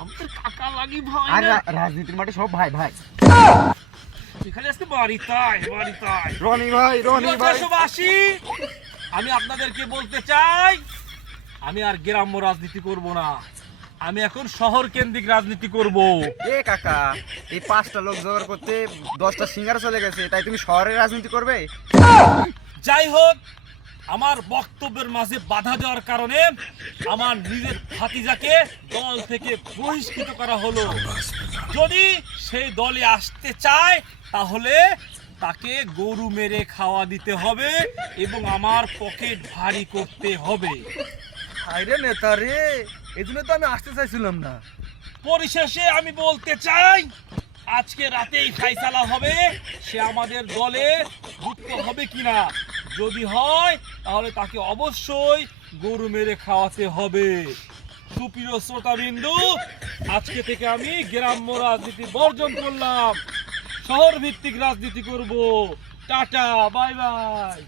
আমাদের কাকা লাগি ভাই আর না। রাজনীতির মাঠে সব ভাই ভাই। এখানে আজকে বাড়ি তাই রনি ভাই দেশবাসী, আমি আপনাদেরকে বলতে চাই, আমি আর গ্রাম্য রাজনীতি করব না, আমি এখন শহর কেন্দ্রিক রাজনীতি করব। এ কাকা, এই 5টা লোক জোগাড় করতে 10টা সিঙ্গারা চলে গেছে, তাই তুমি শহরের রাজনীতি করবে? যাই হোক, আমার বক্তব্যের মাঝে বাধা দেওয়ার কারণে আমার নিজের ভাতিজাকে দল থেকে বহিষ্কৃত করা হলো। যদি সেই দলে আসতে চায় তাহলে তাকে গরু মেরে খাওয়া দিতে হবে এবং আমার পকেট ভারী করতে হবে। আরে নেতা রে, এজন্য তো আমি আসতে চাইছিলাম না। পরিশেষে আমি বলতে চাই, আজকে রাতেই ফাইসালা হবে সে আমাদের দলে যুক্ত হবে কিনা। যদি হয় তাহলে তাকে অবশ্যই গরু মেরে খাওয়াতে হবে। সুপ্রিয় শ্রোতাবিন্দু, আজকে থেকে আমি গ্রাম্য রাজনীতি বর্জন করলাম, শহর ভিত্তিক রাজনীতি করব। Tata, bye bye.